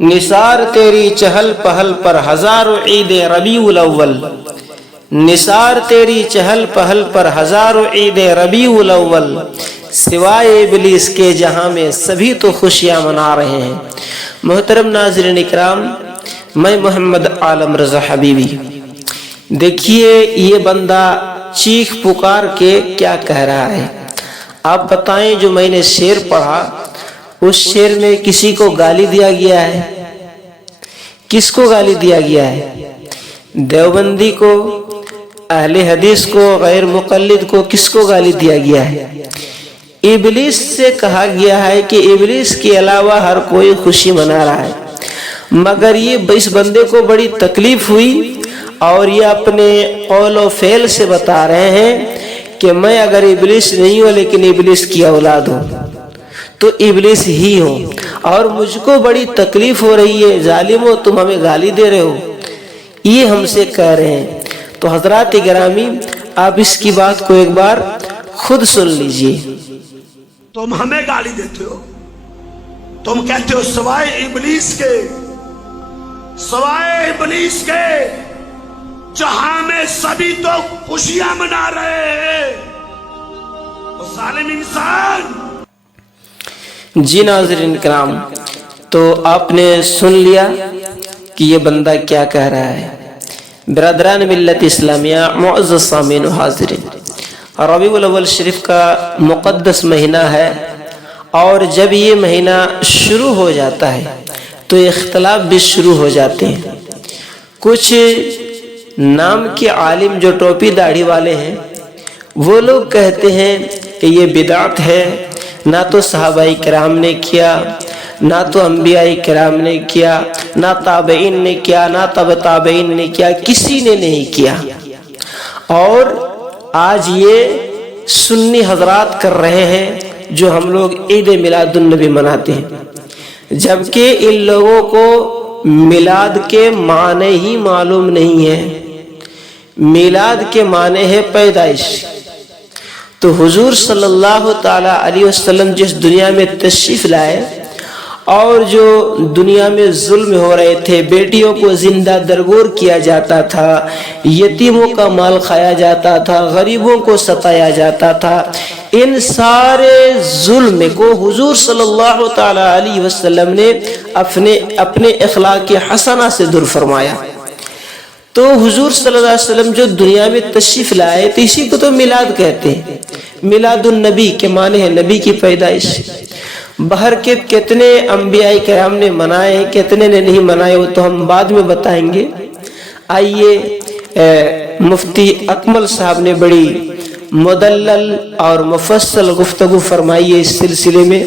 نثار تیری چہل پہل پر ہزاروں عید ربیع الاول، نثار تیری چہل پہل پر ہزاروں عید ربیع الاول، سوائے ابلیس کے جہاں میں سبھی تو خوشیاں منا رہے ہیں۔ محترم ناظرین اکرام، میں محمد عالم رضا حبیبی، دیکھیے یہ بندہ چیخ پکار کے کیا کہہ رہا ہے۔ آپ بتائیں جو میں نے شعر پڑھا اس شعر میں کسی کو گالی دیا گیا ہے؟ کس کو گالی دیا گیا ہے؟ دیوبندی کو، اہل حدیث کو، غیر مقلد کو، کس کو گالی دیا گیا ہے؟ ابلیس سے کہا گیا ہے کہ ابلیس کے علاوہ ہر کوئی خوشی منا رہا ہے، مگر یہ اس بندے کو بڑی تکلیف ہوئی اور یہ اپنے قول و فعل سے بتا رہے ہیں کہ میں اگر ابلیس نہیں ہوں لیکن ابلیس کی اولاد ہوں تو ابلیس ہی ہوں، اور مجھ کو بڑی تکلیف ہو رہی ہے، ظالمو تم ہمیں گالی دے رہے ہو، یہ ہم سے کہہ رہے ہیں۔ تو حضرات گرامی، آپ اس کی بات کو ایک بار خود سن لیجئے۔ تم ہمیں گالی دیتے ہو، تم کہتے ہو سوائے ابلیس کے، سوائے ابلیس کے جہاں میں سبھی تو خوشیاں منا رہے ہیں، وہ ظالم انسان۔ جی ناظرین کرام، تو آپ نے سن لیا کہ یہ بندہ کیا کہہ رہا ہے۔ برادران ملت اسلامیہ، معزز سامعین و حاضرین، ربیع الاول شریف کا مقدس مہینہ ہے، اور جب یہ مہینہ شروع ہو جاتا ہے تو اختلاف بھی شروع ہو جاتے ہیں۔ کچھ نام کے عالم جو ٹوپی داڑھی والے ہیں وہ لوگ کہتے ہیں کہ یہ بدعت ہے، نہ تو صحابہ کرام نے کیا، نہ تو انبیاء کرام نے کیا، نہ تابعین نے کیا، نہ تبع تابعین نے کیا، کسی نے نہیں کیا، اور آج یہ سنی حضرات کر رہے ہیں جو ہم لوگ عید میلاد النبی مناتے ہیں، جبکہ ان لوگوں کو میلاد کے معنی ہی معلوم نہیں ہے۔ میلاد کے معنی ہے پیدائش۔ تو حضور صلی اللہ تعالی علیہ وسلم جس دنیا میں تشریف لائے اور جو دنیا میں ظلم ہو رہے تھے، بیٹیوں کو زندہ درگور کیا جاتا تھا، یتیموں کا مال کھایا جاتا تھا، غریبوں کو ستایا جاتا تھا، ان سارے ظلم کو حضور صلی اللہ تعالی علیہ وسلم نے اپنے اخلاق حسنہ سے دور فرمایا۔ تو حضور صلی اللہ علیہ وسلم جو دنیا میں تشریف لائے تو اسی کو تو میلاد کہتے ہیں۔ میلاد النبی کے معنی ہے نبی کی پیدائش۔ باہر کے کتنے انبیاء کرام نے منائے، کتنے نے نہیں منائے، وہ تو ہم بعد میں بتائیں گے۔ آئیے مفتی اکمل صاحب نے بڑی مدلل اور مفصل گفتگو فرمائی ہے اس سلسلے میں،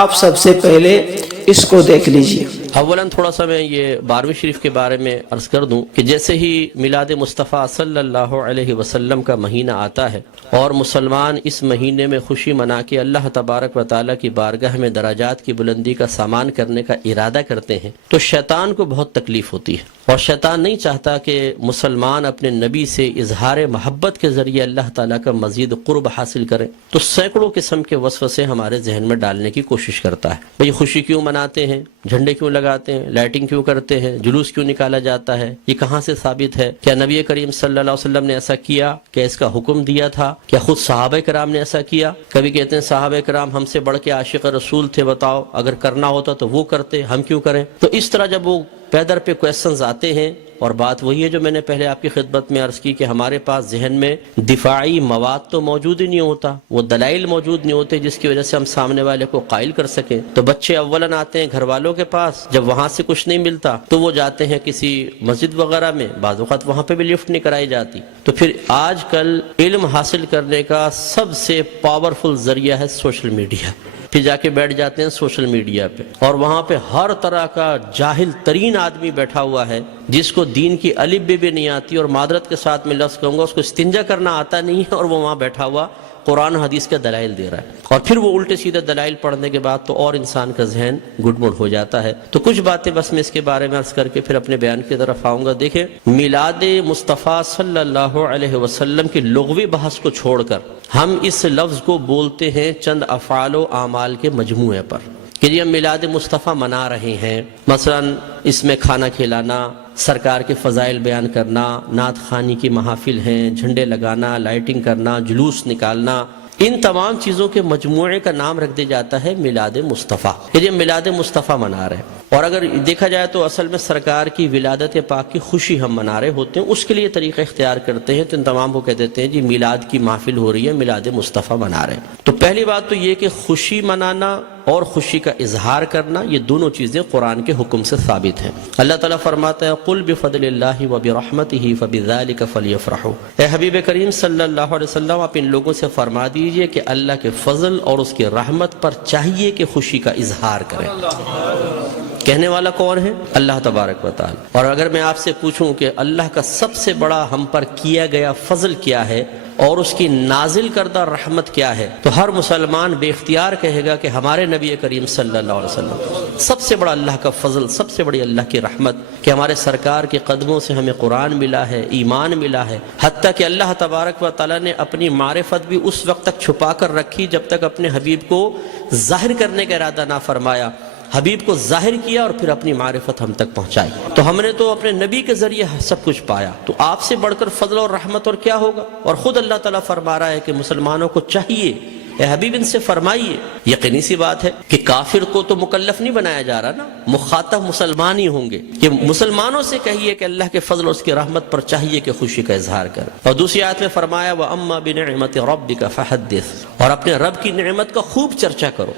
آپ سب سے پہلے اس کو دیکھ لیجئے۔ اولاً تھوڑا سا میں یہ 12ویں شریف کے بارے میں عرض کر دوں کہ جیسے ہی میلاد مصطفیٰ صلی اللہ علیہ وسلم کا مہینہ آتا ہے اور مسلمان اس مہینے میں خوشی منا کے اللہ تبارک و تعالیٰ کی بارگاہ میں درجات کی بلندی کا سامان کرنے کا ارادہ کرتے ہیں تو شیطان کو بہت تکلیف ہوتی ہے، اور شیطان نہیں چاہتا کہ مسلمان اپنے نبی سے اظہار محبت کے ذریعے اللہ تعالیٰ کا مزید قرب حاصل کریں، تو سینکڑوں قسم کے وسوسے ہمارے ذہن میں ڈالنے کی کوشش کرتا ہے۔ بھئی خوشی کیوں مناتے ہیں، جھنڈے کیوں لگاتے ہیں، لائٹنگ کیوں کرتے ہیں، جلوس کیوں نکالا جاتا ہے، یہ کہاں سے ثابت ہے؟ کیا نبی کریم صلی اللہ علیہ وسلم نے ایسا کیا؟ کیا اس کا حکم دیا تھا؟ کیا خود صحابہ کرام نے ایسا کیا؟ کبھی کہتے ہیں صحابہ کرام ہم سے بڑھ کے عاشق رسول تھے، بتاؤ اگر کرنا ہوتا تو وہ کرتے، ہم کیوں کریں؟ تو اس طرح جب وہ پیدر پہ کویسچنز آتے ہیں، اور بات وہی ہے جو میں نے پہلے آپ کی خدمت میں عرض کی کہ ہمارے پاس ذہن میں دفاعی مواد تو موجود ہی نہیں ہوتا، وہ دلائل موجود نہیں ہوتے جس کی وجہ سے ہم سامنے والے کو قائل کر سکیں۔ تو بچے اولاً آتے ہیں گھر والوں کے پاس، جب وہاں سے کچھ نہیں ملتا تو وہ جاتے ہیں کسی مسجد وغیرہ میں، بعض اوقات وہاں پہ بھی لفٹ نہیں کرائی جاتی۔ تو پھر آج کل علم حاصل کرنے کا سب سے پاورفل ذریعہ ہے سوشل میڈیا۔ پھر جا کے بیٹھ جاتے ہیں سوشل میڈیا پہ، اور وہاں پہ ہر طرح کا جاہل ترین آدمی بیٹھا ہوا ہے جس کو دین کی الف بے بھی نہیں آتی، اور معذرت کے ساتھ میں لفظ کہوں گا اس کو استنجا کرنا آتا نہیں ہے، اور وہ وہاں بیٹھا ہوا قرآن حدیث کے دلائل دے رہا ہے، اور پھر وہ الٹے سیدھے دلائل پڑھنے کے بعد تو اور انسان کا ذہن گڈ مڈ ہو جاتا ہے۔ تو کچھ باتیں بس میں اس کے بارے میں عرض کر کے پھر اپنے بیان کی طرف آؤں گا۔ دیکھیں، میلاد مصطفیٰ صلی اللہ علیہ وسلم کی لغوی بحث کو چھوڑ کر ہم اس لفظ کو بولتے ہیں چند افعال و اعمال کے مجموعے پر، کہ جی ہم میلاد مصطفیٰ منا رہے ہیں، مثلا اس میں کھانا کھلانا، سرکار کے فضائل بیان کرنا، نعت خوانی کی محافل ہیں، جھنڈے لگانا، لائٹنگ کرنا، جلوس نکالنا، ان تمام چیزوں کے مجموعے کا نام رکھ دیا جاتا ہے میلاد مصطفیٰ، کہ جی ہم میلاد مصطفیٰ منا رہے ہیں۔ اور اگر دیکھا جائے تو اصل میں سرکار کی ولادت پاک کی خوشی ہم منا رہے ہوتے ہیں، اس کے لیے طریقہ اختیار کرتے ہیں، تو ان تمام کو کہہ دیتے ہیں جی میلاد کی محفل ہو رہی ہے، میلاد مصطفیٰ منا رہے ہیں۔ تو پہلی بات تو یہ کہ خوشی منانا اور خوشی کا اظہار کرنا، یہ دونوں چیزیں قرآن کے حکم سے ثابت ہیں۔ اللہ تعالیٰ فرماتا ہے قل بفضل اللہ وبرحمتہ فبذلک فلیفرحوا، اے حبیب کریم صلی اللہ علیہ وسلم آپ ان لوگوں سے فرما دیجئے کہ اللہ کے فضل اور اس کی رحمت پر چاہیے کہ خوشی کا اظہار کریں۔ کہنے والا کون ہے؟ اللہ تبارک و تعالی۔ اور اگر میں آپ سے پوچھوں کہ اللہ کا سب سے بڑا ہم پر کیا گیا فضل کیا ہے اور اس کی نازل کردہ رحمت کیا ہے، تو ہر مسلمان بے اختیار کہے گا کہ ہمارے نبی کریم صلی اللہ علیہ وسلم سب سے بڑا اللہ کا فضل، سب سے بڑی اللہ کی رحمت کہ ہمارے سرکار کے قدموں سے ہمیں قرآن ملا ہے، ایمان ملا ہے، حتیٰ کہ اللہ تبارک و تعالیٰ نے اپنی معرفت بھی اس وقت تک چھپا کر رکھی جب تک اپنے حبیب کو ظاہر کرنے کا ارادہ نہ فرمایا۔ حبیب کو ظاہر کیا اور پھر اپنی معرفت ہم تک پہنچائی، تو ہم نے تو اپنے نبی کے ذریعے سب کچھ پایا، تو آپ سے بڑھ کر فضل اور رحمت اور کیا ہوگا؟ اور خود اللہ تعالیٰ فرما رہا ہے کہ مسلمانوں کو چاہیے، اے حبیب ان سے فرمائیے۔ یقینی سی بات ہے کہ کافر کو تو مکلف نہیں بنایا جا رہا نا، مخاطب مسلمان ہی ہوں گے، کہ مسلمانوں سے کہیے کہ اللہ کے فضل اور اس کی رحمت پر چاہیے کہ خوشی کا اظہار کر۔ اور دوسری آیت میں فرمایا وَأَمَّا بِنِعْمَةِ رَبِّكَ فَحَدِّثْ، اور اپنے رب کی نعمت کا خوب چرچا کرو۔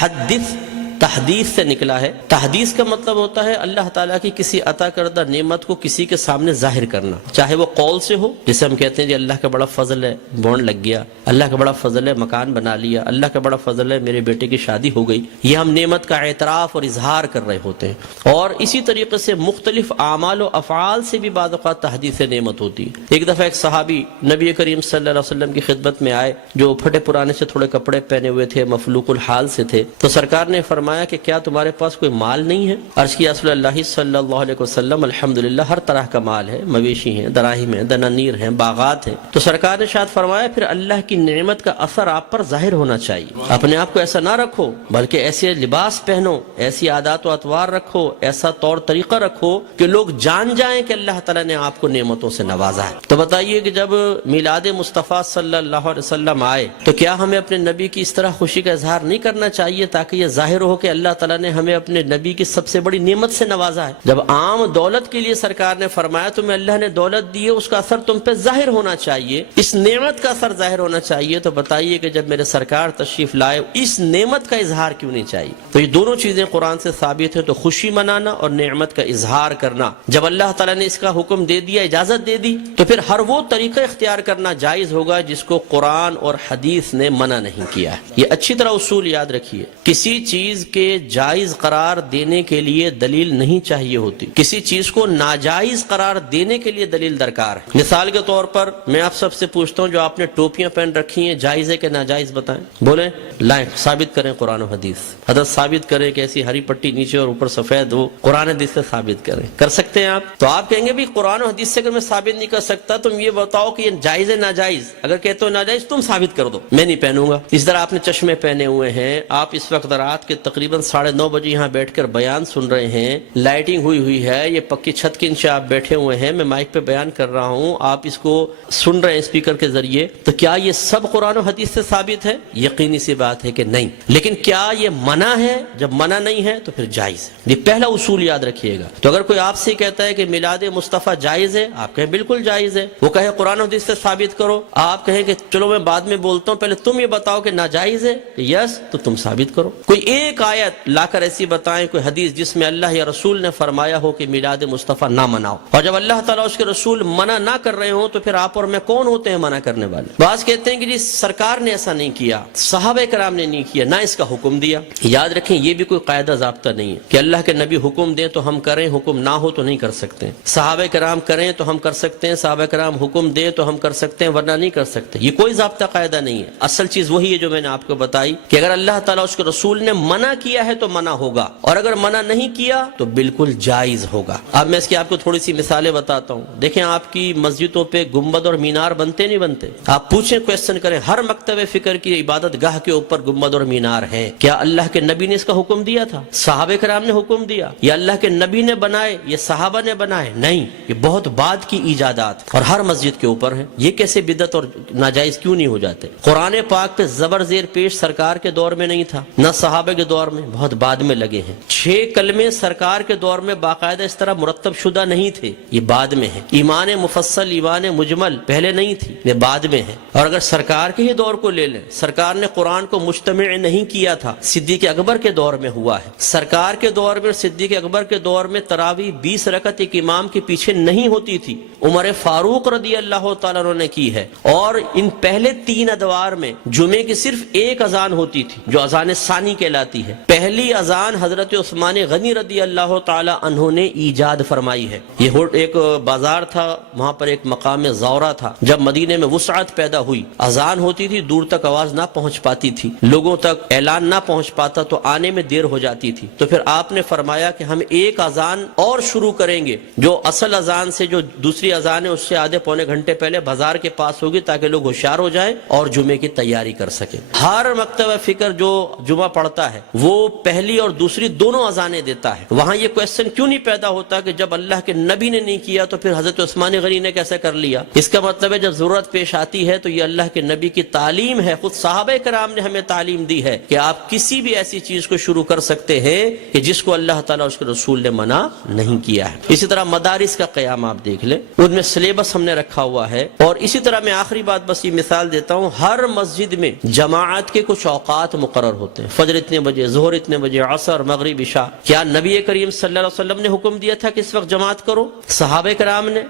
حدث تحدیث سے نکلا ہے۔ تحدیث کا مطلب ہوتا ہے اللہ تعالیٰ کی کسی عطا کردہ نعمت کو کسی کے سامنے ظاہر کرنا، چاہے وہ قول سے ہو، جسے ہم کہتے ہیں جی اللہ کا بڑا فضل ہے بونڈ لگ گیا، اللہ کا بڑا فضل ہے مکان بنا لیا، اللہ کا بڑا فضل ہے میرے بیٹے کی شادی ہو گئی، یہ ہم نعمت کا اعتراف اور اظہار کر رہے ہوتے ہیں۔ اور اسی طریقے سے مختلف اعمال و افعال سے بھی بعض اوقات تحدیث نعمت ہوتی ہے۔ ایک دفعہ ایک صحابی نبی کریم صلی اللہ علیہ وسلم کی خدمت میں آئے، جو پھٹے پرانے سے تھوڑے کپڑے پہنے ہوئے تھے، مفلوق الحال سے تھے، تو سرکار نے فرمایا کہ کیا تمہارے پاس کوئی مال نہیں ہے؟ عرض کیا رسول اللہ صلی اللہ علیہ وسلم الحمدللہ ہر طرح کا مال ہے، مویشی ہیں، دراہم ہیں، دنانیر ہیں، باغات ہیں۔ تو سرکار نے شاید فرمایا پھر اللہ کی نعمت کا اثر آپ پر ظاہر ہونا چاہیے، اپنے آپ کو ایسا نہ رکھو بلکہ ایسے لباس پہنو، ایسی عادات و اطوار رکھو، ایسا طور طریقہ رکھو کہ لوگ جان جائیں کہ اللہ تعالیٰ نے آپ کو نعمتوں سے نوازا ہے۔ تو بتائیے کہ جب میلاد مصطفیٰ صلی اللہ علیہ وسلم آئے تو کیا ہمیں اپنے نبی کی اس طرح خوشی کا اظہار نہیں کرنا چاہیے تاکہ یہ ظاہر ہو کہ اللہ تعالیٰ نے ہمیں اپنے نبی کی سب سے بڑی نعمت سے نوازا ہے؟ جب عام دولت کے لیے سرکار نے فرمایا تمہیں اللہ نے دولت دی ہے، اس کا اثر تم پہ ظاہر ہونا چاہیے، اس نعمت کا اثر ظاہر ہونا چاہیے، تو بتائیے کہ جب میرے سرکار تشریف لائے اس نعمت کا اظہار کیوں نہیں چاہیے؟ تو یہ دونوں چیزیں قرآن سے ثابت ہیں، تو خوشی منانا اور نعمت کا اظہار کرنا۔ جب اللہ تعالیٰ نے اس کا حکم دے دیا، اجازت دے دی، تو پھر ہر وہ طریقہ اختیار کرنا جائز ہوگا جس کو قرآن اور حدیث نے منع نہیں کیا ہے۔ یہ اچھی طرح اصول یاد رکھیے، کسی چیز کے جائز قرار دینے کے لیے دلیل نہیں چاہیے ہوتی، کسی چیز کو ناجائز قرار دینے کے لیے دلیل درکار ہے۔ مثال کے طور پر میں آپ سب سے پوچھتا ہوں، جو آپ نے ٹوپیاں پہن رکھی ہیں جائز ہے کہ ناجائز؟ بتائیں، بولیں، لائیں، ثابت کریں قرآن و حدیث۔ حضرت ثابت کریں کہ ایسی ہری پٹی نیچے اور اوپر سفید ہو، قرآن حدیث سے ثابت کریں۔ کر سکتے ہیں آپ؟ تو آپ کہیں گے بھی قرآن و حدیث سے اگر میں ثابت نہیں کر سکتا تم یہ بتاؤ کہ یہ جائز ہے ناجائز؟ اگر کہتے ہو ناجائز تم ثابت کر دو، میں نہیں پہنوں گا۔ اس طرح آپ نے چشمے پہنے ہوئے ہیں، آپ اس وقت رات کے تقریباً 9:30 بجے یہاں بیٹھ کر بیان سن رہے ہیں، لائٹنگ ہوئی ہے، یہ پکی چھت کے نیچے آپ بیٹھے ہوئے ہیں، میں مائک پہ بیان کر رہا ہوں، آپ اس کو سن رہے ہیں اسپیکر کے ذریعے، تو کیا یہ سب قرآن و حدیث سے ثابت ہے؟ یقینی سی بات ہے کہ نہیں۔ لیکن کیا یہ منع ہے؟ جب منع نہیں ہے تو پھر جائز ہے۔ یہ پہلا اصول یاد رکھیے گا۔ تو اگر کوئی آپ سے کہتا ہے کہ میلاد مصطفیٰ جائز ہے، آپ کہیں بالکل جائز ہے، وہ کہے قرآن و حدیث سے ثابت کرو، آپ کہیں کہ چلو میں بعد میں بولتا ہوں، پہلے تم یہ بتاؤ کہ ناجائز ہے، یس، تو تم ثابت کرو۔ کوئی ایک آیت لا کر ایسی بتائیں، کوئی حدیث جس میں اللہ یا رسول نے فرمایا ہو کہ میلاد مصطفیٰ نہ مناؤ، اور جب اللہ تعالیٰ اس کے رسول منع نہ کر رہے ہوں تو پھر آپ اور میں کون ہوتے ہیں منع کرنے والے؟ بعض کہتے ہیں کہ جی سرکار نے ایسا نہیں کیا، صحابہ کرام نے نہیں کیا، نہ اس کا حکم دیا۔ یاد رکھیں یہ بھی کوئی قاعدہ ضابطہ نہیں ہے کہ اللہ کے نبی حکم دیں تو ہم کریں، حکم نہ ہو تو نہیں کر سکتے۔ صحابہ کرام کریں تو ہم کر سکتے ہیں، صحابہ کرام حکم دیں تو ہم کر سکتے ہیں، ورنہ نہیں کر سکتے۔ یہ کوئی ضابطہ قاعدہ نہیں ہے۔ اصل چیز وہی ہے جو میں نے آپ کو بتائی کہ اگر اللہ تعالیٰ اس کے رسول نے منع کیا ہے تو منع ہوگا، اور اگر منع نہیں کیا تو بالکل جائز ہوگا۔ اب میں اس کی آپ کو تھوڑی سی مثالیں بتاتا ہوں۔ دیکھیں آپ کی مسجدوں پہ گنبد اور مینار بنتے نہیں بنتے؟ آپ پوچھیں، کویسچن کریں، ہر مکتب فکر کی عبادت گاہ کے اوپر گنبد اور مینار ہیں، کیا اللہ کے نبی نے اس کا حکم دیا تھا؟ صحابہ کرام نے حکم دیا؟ یا اللہ کے نبی نے بنائے یا صحابہ نے بنائے؟ نہیں، یہ بہت بعد کی ایجادات اور ہر مسجد کے اوپر ہیں۔ یہ کیسے بدعت اور ناجائز کیوں نہیں ہو جاتے؟ قرآن پاک پہ زبر زیر پیش سرکار کے دور میں نہیں تھا، نہ صحابہ کے دور میں، بہت بعد میں لگے ہیں۔ 6 کلمے سرکار کے دور میں باقاعدہ اس طرح مرتب شدہ نہیں تھے، یہ بعد میں ہے۔ ایمان مفصل، ایمان مجمل پہلے نہیں تھی، یہ بعد میں ہے۔ اور اگر سرکار کے ہی دور کو لے لیں، سرکار نے قرآن کو مجتمع نہیں کیا تھا، صدیق اکبر کے دور میں ہوا ہے۔ سرکار کے دور میں، صدیق اکبر کے دور میں تراویح 20 رکعت ایک امام کے پیچھے نہیں ہوتی تھی، عمر فاروق رضی اللہ تعالیٰ عنہ نے کی ہے۔ اور ان پہلے 3 ادوار میں جمعے کی صرف ایک اذان ہوتی تھی جو اذان ثانی کہلاتی ہے۔ پہلی اذان حضرت عثمان غنی رضی اللہ تعالی عنہ نے ایجاد فرمائی ہے۔ یہ ایک بازار تھا، وہاں پر ایک مقام زورہ تھا۔ جب مدینے میں وسعت پیدا ہوئی، اذان ہوتی تھی، دور تک آواز نہ پہنچ پاتی تھی، لوگوں تک اعلان نہ پہنچ پاتا تو آنے میں دیر ہو جاتی تھی۔ تو پھر آپ نے فرمایا کہ ہم ایک اذان اور شروع کریں گے جو اصل اذان سے، جو دوسری اذان ہے اس سے آدھے پونے گھنٹے پہلے بازار کے پاس ہوگی، تاکہ لوگ ہوشیار ہو جائیں اور جمعے کی تیاری کر سکیں۔ ہر مکتبہ فکر جو جمعہ پڑھتا ہے وہ پہلی اور دوسری دونوں اذانیں دیتا ہے۔ وہاں یہ کویسچن کیوں نہیں پیدا ہوتا کہ جب اللہ کے نبی نے نہیں کیا تو پھر حضرت عثمان غنی نے کیسے کر لیا؟ اس کا مطلب ہے جب ضرورت پیش آتی ہے تو یہ اللہ کے نبی کی تعلیم ہے، خود صحابہ کرام نے ہمیں تعلیم دی ہے کہ آپ کسی بھی ایسی چیز کو شروع کر سکتے ہیں کہ جس کو اللہ تعالیٰ اس کے رسول نے منع نہیں کیا ہے۔ اسی طرح مدارس کا قیام آپ دیکھ لیں، ان میں سلیبس ہم نے رکھا ہوا ہے۔ اور اسی طرح میں آخری بات بس یہ مثال دیتا ہوں، ہر مسجد میں جماعت کے کچھ اوقات مقرر ہوتے ہیں، فجر اتنے بجے، ظہر اتنے بجے، عصر، مغرب، عشاء۔ کیا نبی کریم صلی اللہ علیہ وسلم نے حکم دیا تھا کہ اس وقت جماعت کرو؟ صحابہ کرام نے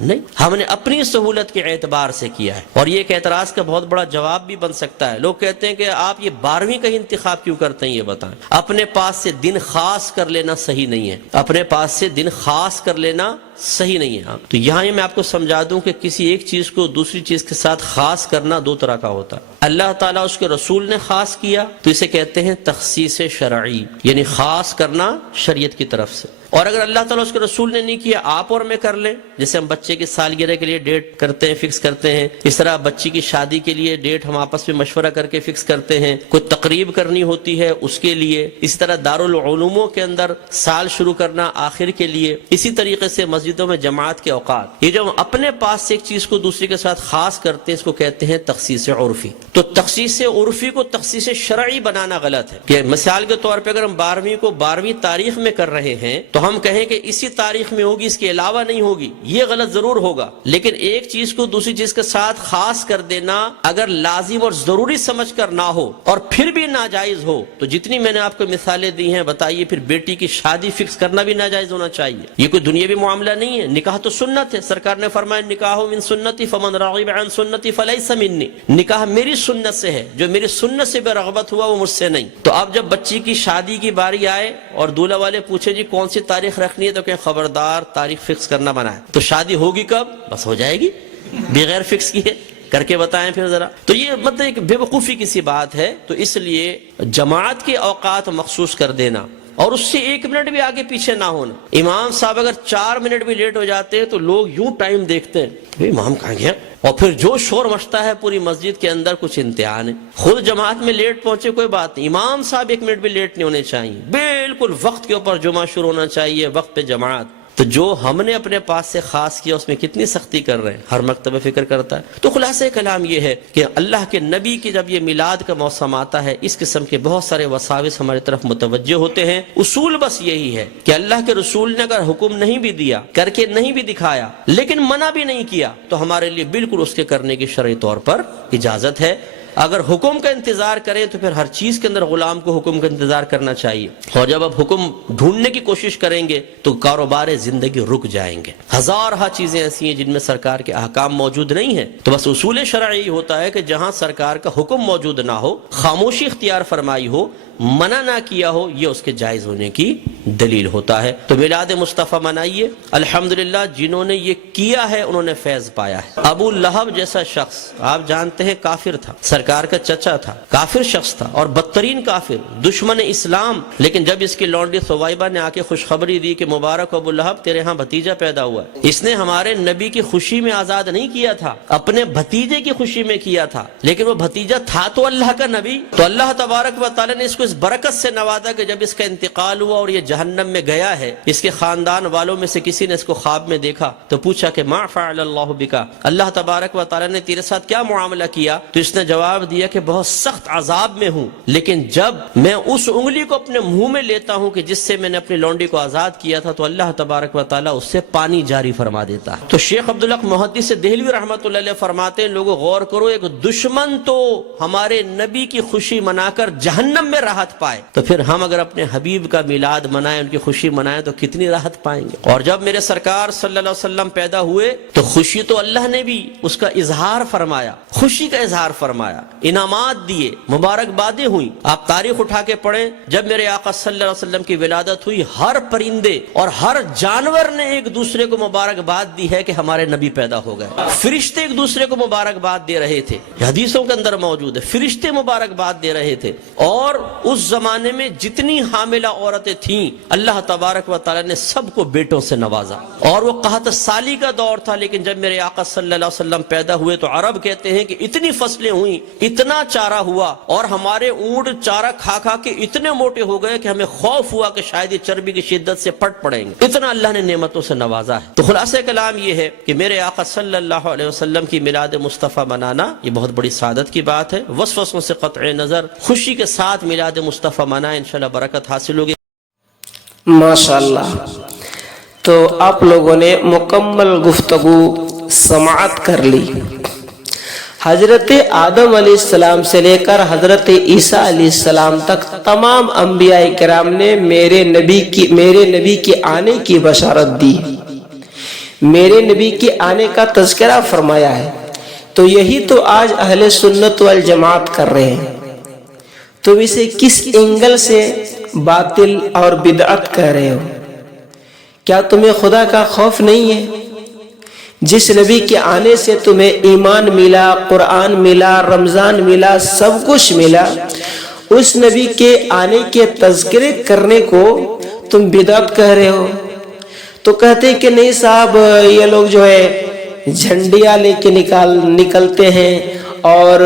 نہیں، ہم نے اپنی سہولت کے اعتبار سے کیا ہے۔ اور یہ ایک اعتراض کا بہت بڑا جواب بھی بن سکتا ہے۔ لوگ کہتے ہیں کہ آپ یہ 12ویں کا انتخاب کیوں کرتے ہیں؟ یہ بتائیں۔ اپنے پاس سے دن خاص کر لینا صحیح نہیں ہے، اپنے پاس سے دن خاص کر لینا صحیح نہیں ہے۔ تو یہاں میں آپ کو سمجھا دوں کہ کسی ایک چیز کو دوسری چیز کے ساتھ خاص کرنا 2 طرح کا ہوتا ہے۔ اللہ تعالیٰ اس کے رسول نے خاص کیا تو اسے کہتے ہیں تخصیص شرعی، یعنی خاص کرنا شریعت کی طرف سے۔ اور اگر اللہ تعالیٰ اس کے رسول نے نہیں کیا، آپ اور میں کر لیں، جیسے ہم بچے کی سالگرہ کے لیے ڈیٹ کرتے ہیں، فکس کرتے ہیں، اس طرح بچی کی شادی کے لیے ڈیٹ ہم آپس میں مشورہ کر کے فکس کرتے ہیں، کوئی تقریب کرنی ہوتی ہے اس کے لیے، اسی طرح دارالعلوموں کے اندر سال شروع کرنا آخر کے لیے، اسی طریقے سے مسجدوں میں جماعت کے اوقات۔ یہ جو ہم اپنے پاس سے ایک چیز کو دوسری کے ساتھ خاص کرتے ہیں، اس کو کہتے ہیں تخصیص عرفی۔ تو تخصیص عرفی کو تخصیص شرعی بنانا غلط ہے کہ مثال کے طور پہ اگر ہم 12ویں کو 12ویں تاریخ میں کر رہے ہیں تو ہم کہیں کہ اسی تاریخ میں ہوگی، اس کے علاوہ نہیں ہوگی، یہ غلط ضرور ہوگا۔ لیکن ایک چیز کو دوسری چیز کے ساتھ خاص کر دینا اگر لازم اور ضروری سمجھ کر نہ ہو اور پھر بھی ناجائز ہو تو جتنی میں نے آپ کو مثالیں دی ہیں، بتائیے پھر بیٹی کی شادی فکس کرنا بھی ناجائز ہونا چاہیے؟ یہ کوئی دنیاوی معاملہ نہیں ہے، نکاح تو سنت ہے۔ سرکار نے فرمایا نکاح من سنتی فمن راغب عن سنتی فلیس منی، نکاح میری سنت سے ہے، جو میری سنت سے بے رغبت ہوا وہ مجھ سے نہیں۔ تو اب جب بچی کی شادی کی باری آئے اور دولہا والے پوچھے جی کون سی تاریخ رکھنی ہے، تو کہ خبردار تاریخ فکس کرنا بنا ہے۔ تو شادی ہوگی کب؟ بس ہو جائے گی بغیر فکس کیے، کر کے بتائیں پھر ذرا۔ تو یہ مطلب ایک بے وقوفی کی سی بات ہے۔ تو اس لیے جماعت کے اوقات مخصوص کر دینا اور اس سے 1 منٹ بھی آگے پیچھے نہ ہونا۔ امام صاحب اگر 4 منٹ بھی لیٹ ہو جاتے ہیں تو لوگ یوں ٹائم دیکھتے ہیں، امام کہاں گیا، اور پھر جو شور مچتا ہے پوری مسجد کے اندر، کچھ امتحان ہے۔ خود جماعت میں لیٹ پہنچے کوئی بات نہیں، امام صاحب 1 منٹ بھی لیٹ نہیں ہونے چاہیے، بالکل وقت کے اوپر جمعہ شروع ہونا چاہیے، وقت پہ جماعت۔ تو جو ہم نے اپنے پاس سے خاص کیا اس میں کتنی سختی کر رہے ہیں، ہر مکتبہ فکر کرتا ہے۔ تو خلاصہ کلام یہ ہے کہ اللہ کے نبی کی جب یہ میلاد کا موسم آتا ہے، اس قسم کے بہت سارے وساوس ہماری طرف متوجہ ہوتے ہیں۔ اصول بس یہی ہے کہ اللہ کے رسول نے اگر حکم نہیں بھی دیا، کر کے نہیں بھی دکھایا، لیکن منع بھی نہیں کیا، تو ہمارے لیے بالکل اس کے کرنے کی شرعی طور پر اجازت ہے۔ اگر حکم کا انتظار کریں تو پھر ہر چیز کے اندر غلام کو حکم کا انتظار کرنا چاہیے، اور جب آپ حکم ڈھونڈنے کی کوشش کریں گے تو کاروبار زندگی رک جائیں گے۔ ہزارہ چیزیں ایسی ہیں جن میں سرکار کے احکام موجود نہیں ہیں۔ تو بس اصول شرعی ہوتا ہے کہ جہاں سرکار کا حکم موجود نہ ہو، خاموشی اختیار فرمائی ہو، منع نہ کیا ہو یہ اس کے جائز ہونے کی دلیل ہوتا ہے۔ تو میلاد مصطفیٰ منائیے، الحمدللہ جنہوں نے یہ کیا ہے انہوں نے فیض پایا ہے۔ ابو لہب جیسا شخص آپ جانتے ہیں کافر تھا، سرکار کا چچا تھا، کافر شخص تھا اور بدترین کافر، دشمن اسلام، لیکن جب اس کی لونڈی ثویبہ نے آ کے خوشخبری دی کہ مبارک ابو لہب تیرے ہاں بھتیجا پیدا ہوا، اس نے ہمارے نبی کی خوشی میں آزاد نہیں کیا تھا، اپنے بھتیجے کی خوشی میں کیا تھا، لیکن وہ بھتیجا تھا تو اللہ کا نبی، تو اللہ تبارک و تعالی نے اس کو اس برکت سے نوازا کہ جب اس کا انتقال ہوا اور یہ جہنم میں گیا ہے، اس کے خاندان والوں میں سے کسی نے اس کو خواب میں دیکھا تو پوچھا کہ ما فعل اللہ بکا، اللہ تبارک و تعالی نے تیرے ساتھ کیا معاملہ کیا؟ تو اس نے جواب دیا کہ بہت سخت عذاب میں ہوں، لیکن جب میں اس انگلی کو اپنے منہ میں لیتا ہوں کہ جس سے میں نے اپنی لونڈی کو آزاد کیا تھا تو اللہ تبارک و تعالی اس سے پانی جاری فرما دیتا ہے۔ تو شیخ عبدالحق محدث دہلوی رحمۃ اللہ علیہ فرماتے ہیں لوگوں غور کرو، ایک دشمن تو ہمارے نبی کی خوشی منا کر جہنم میں راحت پائے، تو پھر ہم اگر اپنے حبیب کا میلاد منائیں، ان کی خوشی منائیں تو کتنی راحت پائیں گے۔ اور جب میرے سرکار صلی اللہ علیہ وسلم پیدا ہوئے تو خوشی تو اللہ نے بھی اس کا اظہار فرمایا، خوشی کا اظہار فرمایا، انعامات دیے، مبارکبادیں ہوئی۔ آپ تاریخ اٹھا کے پڑھیں، جب میرے آقا صلی اللہ علیہ وسلم کی ولادت ہوئی ہر پرندے اور ہر جانور نے ایک دوسرے کو مبارکباد دی ہے کہ ہمارے نبی پیدا ہو گئے، فرشتے ایک دوسرے کو مبارکباد دے رہے تھے، حدیثوں کے اندر موجود ہے، فرشتے مبارکباد دے رہے تھے۔ اور اس زمانے میں جتنی حاملہ عورتیں تھیں اللہ تبارک و تعالی نے سب کو بیٹوں سے نوازا، اور وہ قحط سالی کا دور تھا، لیکن جب میرے آقا صلی اللہ علیہ وسلم پیدا ہوئے تو عرب کہتے ہیں کہ اتنی فصلیں ہوئیں، اتنا چارہ ہوا، اور ہمارے اونٹ چارہ کھا کھا کے اتنے موٹے ہو گئے کہ ہمیں خوف ہوا کہ شاید یہ چربی کی شدت سے پھٹ پڑیں گے، اتنا اللہ نے نعمتوں سے نوازا ہے۔ تو خلاصہ کلام یہ ہے کہ میرے آقا صلی اللہ علیہ وسلم کی میلاد مصطفیٰ منانا یہ بہت بڑی سعادت کی بات ہے، وسوسوں سے قطع نظر خوشی کے ساتھ میلاد مصطفیٰ منائیں، انشاءاللہ برکت حاصل ہوگی۔ ماشاءاللہ، تو آپ لوگوں نے مکمل گفتگو سماعت کر لی۔ حضرت آدم علیہ السلام سے لے کر حضرت عیسیٰ علیہ السلام تک تمام انبیاء کرام نے میرے نبی کے آنے کی بشارت دی، میرے نبی کے آنے کا تذکرہ فرمایا ہے۔ تو یہی تو آج اہل سنت والجماعت کر رہے ہیں، تم اسے کس اینگل سے باطل اور بدعت کہہ رہے ہو؟ کیا تمہیں خدا کا خوف نہیں ہے؟ جس نبی کے آنے سے تمہیں ایمان ملا، قرآن ملا، رمضان ملا، سب کچھ ملا، اس نبی کے آنے کے تذکرے کرنے کو تم بدعت کہہ رہے ہو؟ تو کہتے کہ نہیں صاحب، یہ لوگ جو ہے جھنڈیاں لے کے نکلتے ہیں اور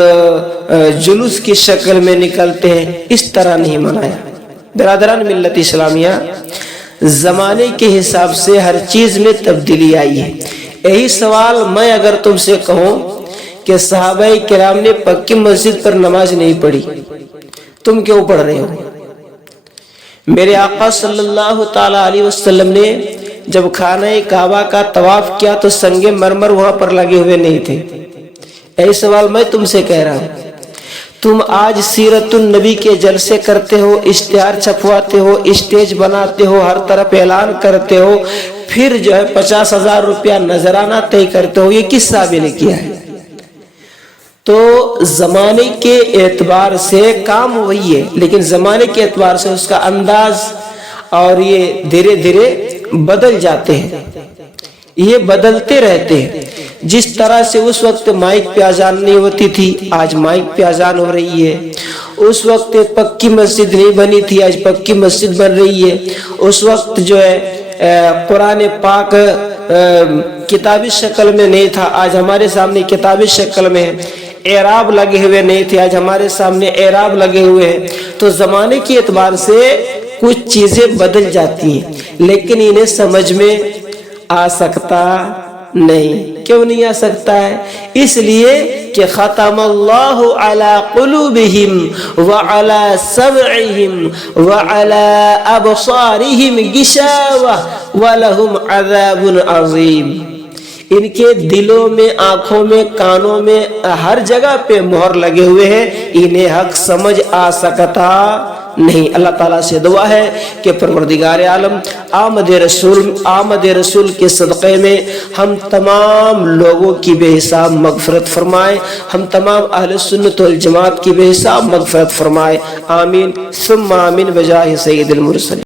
جلوس کی شکل میں نکلتے ہیں، اس طرح نہیں منایا۔ برادران ملت اسلامیہ، زمانے کے حساب سے ہر چیز میں تبدیلی آئی ہے۔ یہی سوال میں اگر تم سے کہوں کہ صحابہ کرام نے پکی مسجد پر نماز نہیں پڑھی، تم کیوں پڑھ رہے ہو؟ میرے آقا صلی اللہ تعالی علیہ وسلم نے جب خانہ کعبہ کا طواف کیا تو سنگ مرمر وہاں پر لگے ہوئے نہیں تھے۔ یہی سوال میں تم سے کہہ رہا ہوں۔ تم آج سیرت النبی کے جلسے کرتے ہو، اشتہار چھپواتے ہو، اسٹیج بناتے ہو، ہر طرف اعلان کرتے ہو، پھر جو ہے 50,000 روپیہ نذرانہ طے کرتے ہو، یہ کس صاحب نے کیا ہے؟ تو زمانے کے اعتبار سے کام وہی ہے، لیکن زمانے کے اعتبار سے اس کا انداز اور یہ دھیرے دھیرے بدل جاتے ہیں، یہ بدلتے رہتے ہیں۔ جس طرح سے اس وقت مائک پہ اذان نہیں ہوتی تھی، آج مائک پہ اذان ہو رہی ہے۔ اس وقت پکی مسجد نہیں بنی تھی، آج پکی مسجد بن رہی ہے۔ اس وقت جو ہے قرآن پاک کتابی شکل میں نہیں تھا، آج ہمارے سامنے کتابی شکل میں ہے۔ اعراب لگے ہوئے نہیں تھے، آج ہمارے سامنے اعراب لگے ہوئے ہیں۔ تو زمانے کے اعتبار سے کچھ چیزیں بدل جاتی ہیں، لیکن انہیں سمجھ میں آ سکتا نہیں۔ کیوں نہیں آ سکتا ہے؟ اس لیے کہ ختم اللہ علی قلوبہم وعلی سمعہم وعلی ابصارہم غشاوہ ولہم عذاب عظیم۔ ان کے دلوں میں، آنکھوں میں، کانوں میں، ہر جگہ پہ مہر لگے ہوئے ہیں، انہیں حق سمجھ آ سکتا نہیں۔ اللہ تعالیٰ سے دعا ہے کہ پروردگار عالم آمد رسول کے صدقے میں ہم تمام لوگوں کی بے حساب مغفرت فرمائے، ہم تمام اہل سنت والجماعت کی بے حساب مغفرت فرمائے، آمین ثم آمین بجاہ سید المرسلین۔